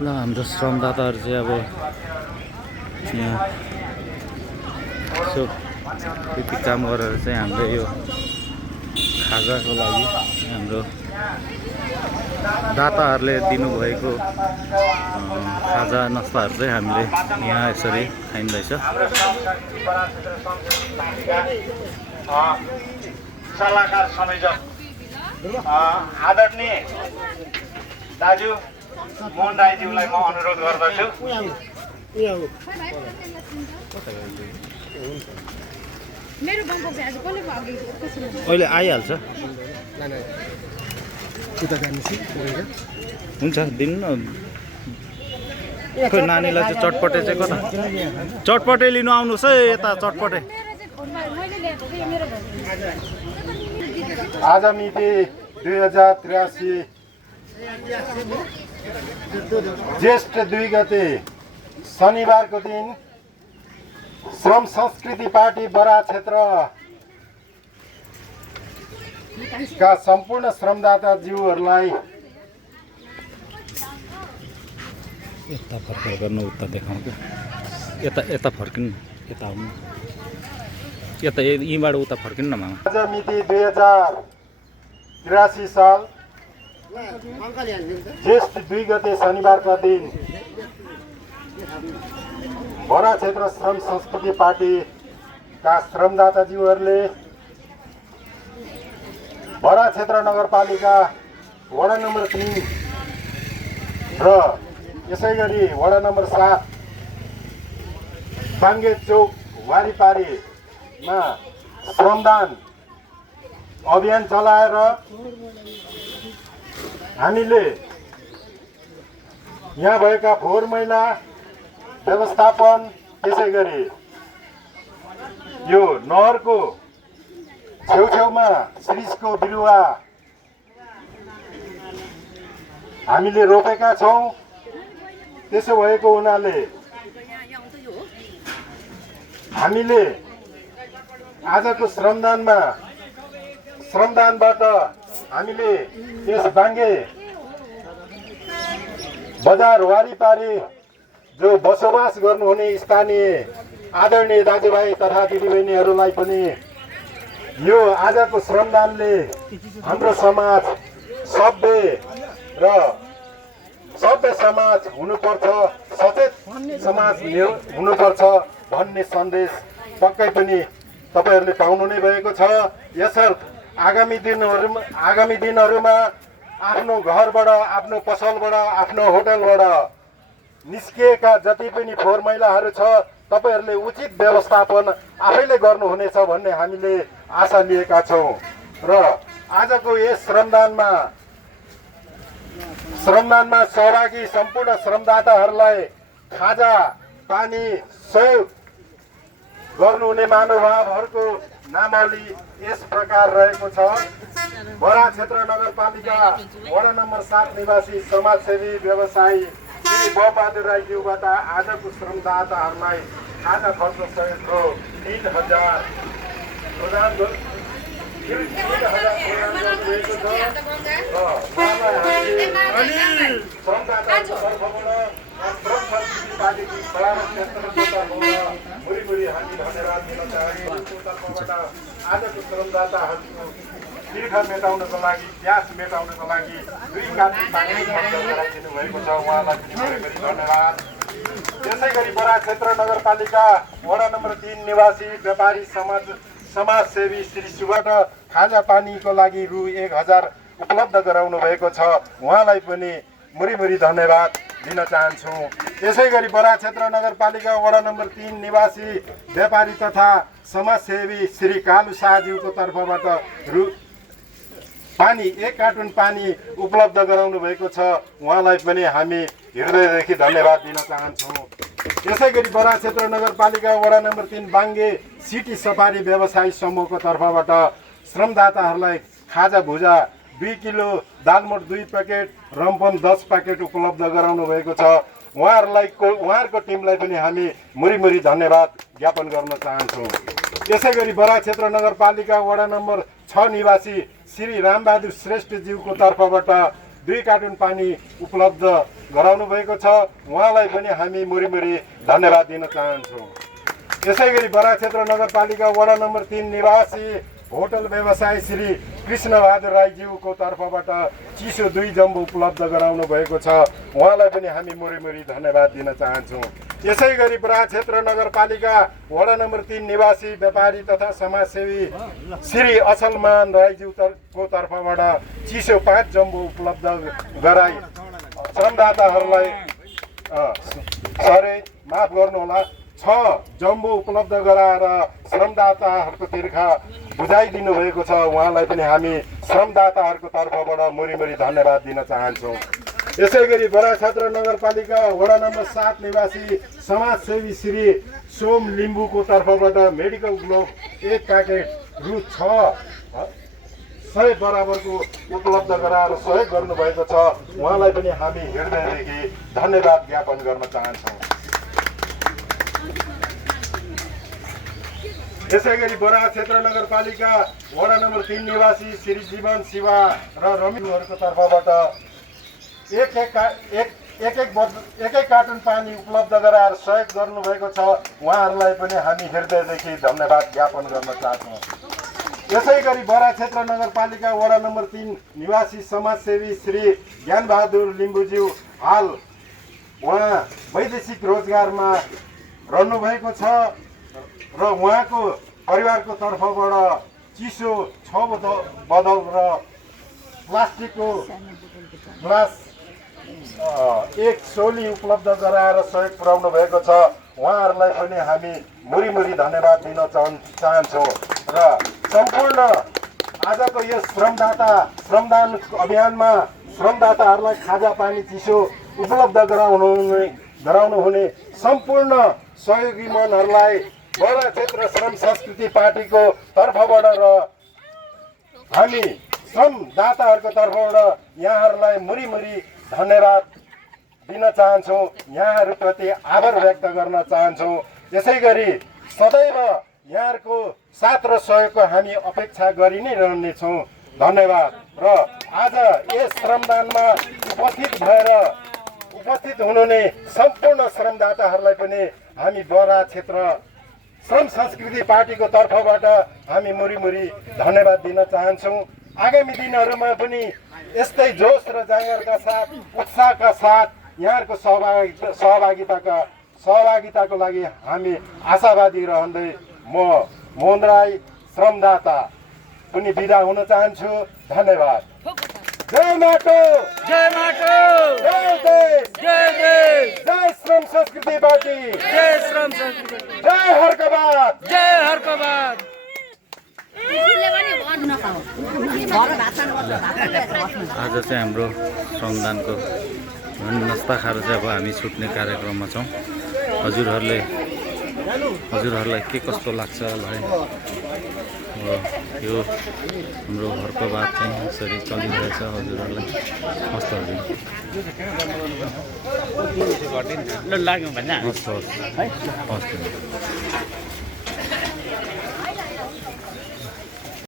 ल हाम्रो श्रमदाताहरू चाहिँ अब यहाँ यसो त्यति काम गरेर चाहिँ हामीले यो खाजाको लागि हाम्रो दाताहरूले दिनुभएको खाजा नास्ताहरू चाहिँ हामीले यहाँ यसरी खाइँदैछ। सल्लाहकार संयोजक आदरणीय दाजु मोहन राईज्यूलाई म अनुरोध गर्दछु। अहिले आइहाल्छ, हुन्छ दिनु न। खोइ नानीलाई चाहिँ चटपटे चाहिँ कता चटपटे लिनु आउनुहोस् है यता चटपटे। आज मिति 2083 ज्येष्ठ 2 गते शनिबारको दिन श्रम संस्कृति पार्टी बरा क्षेत्र का सम्पूर्ण श्रमदाता जीवहरूलाई यता फर्केर गर्नु, उता देखाउनु क्या, यता यता फर्किनु, यता आउनु, यता यहीँबाट उता फर्किनु न मामा। आज मिति 2083 साल ज्येष्ठ 2 गते शनिबारका दिन बरा क्षेत्र श्रम संस्कृति पार्टीका श्रमदाताज्यूहरूले बरा क्षेत्र नगरपालिका वडा नम्बर 3 र यसै गरी वडा नम्बर 7 बाङ्गे चौक वारिपारीमा श्रमदान अभियान चलाएर हामीले यहाँ भएका फोहोर मैला व्यवस्थापन, त्यसै गरी यो नहरको छेउछेउमा शिरीषको बिरुवा हामीले रोपेका छौँ। त्यसो भएको हुनाले हामीले आजको श्रमदानबाट हामीले यस बाङ्गे बजार वारिपारी जो बसोबास गर्नुहुने स्थानीय आदरणीय दाजुभाइ तथा दिदीबहिनीहरूलाई पनि यो आजको श्रमदानले हाम्रो समाज सभ्य समाज हुनुपर्छ, सचेत समाज हुनुपर्छ भन्ने सन्देश पक्कै पनि तपाईहरूले पाउनु नै भएको छ। यसर्थ आगामी दिनहरूमा आफ्नो घरबाट, आफ्नो पसलबाट, आफ्नो होटलबाट निस्किएका जति पनि फोहोर मैलाहरू छ तपाईहरूले उचित व्यवस्थापन आफैले गर्नुहुनेछ भन्ने हामीले आशा लिएका छौँ। र आजको यस श्रमदानमा सहभागी सम्पूर्ण श्रमदाताहरूलाई खाजा पानी सहयोग गर्नुहुने महानुभावहरूको नामावली यस प्रकार रहेको छ। बरा क्षेत्र नगरपालिका वडा नम्बर 7 निवासी समाजसेवी व्यवसायी श्री बहादुर राईज्यूबाट आजको श्रमदाताहरूलाई खाजा खर्च सहयोगको 3000 प्रदान गरिएको छ। आजको श्रमदाताहरूको दीर्घ मेटाउनको लागि, प्यास मेटाउनको लागि 2 कापी पानी खर्च गराइदिनु भएको छ। उहाँलाई पनि धन्यवाद। त्यसै गरी बरा क्षेत्र नगरपालिका वडा नम्बर 3 निवासी व्यापारी समाजसेवी श्री सुबाट खाजा पानीको लागि रु 1000 उपलब्ध गराउनु भएको छ। उहाँलाई पनि मुरी धन्यवाद दिन चाहन्छु। त्यसै गरी बरा क्षेत्र नगरपालिका वडा नम्बर 3 निवासी व्यापारी तथा समाजसेवी श्री कालु शाहज्यूको तर्फबाट पानी 1 कार्टुन पानी उपलब्ध गराउनु भएको छ। उहाँलाई पनि हामी हृदयदेखि धन्यवाद दिन चाहन्छौँ। त्यसै गरी बरा क्षेत्र नगरपालिका वडा नम्बर 3 बाङ्गे सिटी सफारी व्यवसायी समूहको तर्फबाट श्रमदाताहरूलाई खाजा भुजा 2 किलो, दालमोट 2 प्याकेट, रम्पम 10 प्याकेट उपलब्ध गराउनु भएको छ। उहाँहरूको टिमलाई पनि हामी मुरी धन्यवाद ज्ञापन गर्न चाहन्छौँ। त्यसै गरी बरा क्षेत्र नगरपालिका वडा नम्बर 6 निवासी श्री रामबहादुर श्रेष्ठज्यूको तर्फबाट 2 कार्टुन पानी उपलब्ध गराउनु भएको छ। उहाँलाई पनि हामी मुरीमुरी धन्यवाद दिन चाहन्छौँ। यसै गरी बराक क्षेत्र नगरपालिका वडा नम्बर 3 निवासी होटल व्यवसायी श्री कृष्णबहादुर राईज्यूको तर्फबाट चिसो 2 जम्बो उपलब्ध गराउनु भएको छ। उहाँलाई पनि हामी मुरीमुरी धन्यवाद दिन चाहन्छौँ। यसै गरी बराक क्षेत्र नगरपालिका वडा नम्बर 3 निवासी व्यापारी तथा समाजसेवी श्री अचलमान राईज्यूको तर्फबाट चिसो 5 जम्बो उपलब्ध गराई श्रमदाताहरूलाई माफ गर्नुहोला 6 जम्बो उपलब्ध गराएर श्रमदाताहरूको तिर्खा बुझाइदिनु भएको छ। उहाँलाई पनि हामी श्रमदाताहरूको तर्फबाट मुरीमुरी धन्यवाद दिन चाहन्छौँ। यसै गरी बराक क्षेत्र नगरपालिका वडा नम्बर 7 निवासी समाजसेवी श्री सोम लिम्बूको तर्फबाट मेडिकल ग्लोभ 1 प्याकेट रु 600 बराबरको उपलब्ध गराएर सहयोग गर्नुभएको छ। उहाँलाई पनि हामी हृदयदेखि धन्यवाद ज्ञापन गर्न चाहन्छौँ। यसै गरी बराक क्षेत्र नगरपालिका वडा नम्बर 3 निवासी श्री जीवन शिवा र रमिलहरूको तर्फबाट एक कार्टुन पानी उपलब्ध गराएर सहयोग गर्नुभएको छ। उहाँहरूलाई पनि हामी हृदयदेखि धन्यवाद ज्ञापन गर्न चाहन्छौँ। यसै गरी बराक क्षेत्र नगरपालिका वडा नम्बर 3 निवासी समाजसेवी श्री ज्ञानबहादुर लिम्बूज्यू हाल उहाँ वैदेशिक रोजगारमा रहनुभएको छ र उहाँको परिवारको तर्फबाट चिसो 6 बोतल र प्लास्टिकको ग्लास 1 सोली उपलब्ध गराएर सहयोग पुर्याउनु भएको छ। उहाँहरूलाई पनि हामी मुरीमुरी धन्यवाद दिन चाहन्छौँ र सम्पूर्ण आजको यस श्रमदान अभियानमा श्रमदाताहरूलाई खाजा पानी चिसो उपलब्ध गराउनु हुने सम्पूर्ण सहयोगी मनहरूलाई बराक क्षेत्र श्रम संस्कृति पार्टीको तर्फबाट र हामी श्रमदाताहरूको तर्फबाट यहाँहरूलाई मुरीमुरी धन्यवाद दिन चाहन्छौँ। यहाँहरूप्रति आभार व्यक्त गर्न चाहन्छौँ। यसै गरी सदैव यहाँहरूको साथ र सहयोगको हामी अपेक्षा गरि नै रहनेछौँ। धन्यवाद। र आज यस श्रमदानमा उपस्थित हुनुहुने सम्पूर्ण श्रमदाताहरूलाई पनि हामी बराक क्षेत्र श्रम संस्कृति पार्टीको तर्फबाट हामी मुरीमुरी धन्यवाद दिन चाहन्छौँ। आगामी दिनहरूमा पनि यस्तै जोस र जाँगरका साथ उत्साहका साथ यहाँहरूको सहभागिताको लागि हामी आशावादी रहँदै म मोहन राई श्रमदाता पनि बिदा हुन चाहन्छु। धन्यवाद। जय माटो, जय माटो, जय देश, जय देश, जय श्रम संस्कृति पार्टी, जय श्रम संस्कृति, जय हर्कबाद, जय हर्कबाद। आज चाहिँ हाम्रो श्रमदानको नास्ता खाएर चाहिँ अब हामी छुट्ने कार्यक्रममा छौँ। हजुरहरूलाई के कस्तो लाग्छ है? यो हाम्रो घरको बात चाहिँ यसरी चलिरहेछ। हजुरहरूलाई कस्तो लाग्यो भने हस्।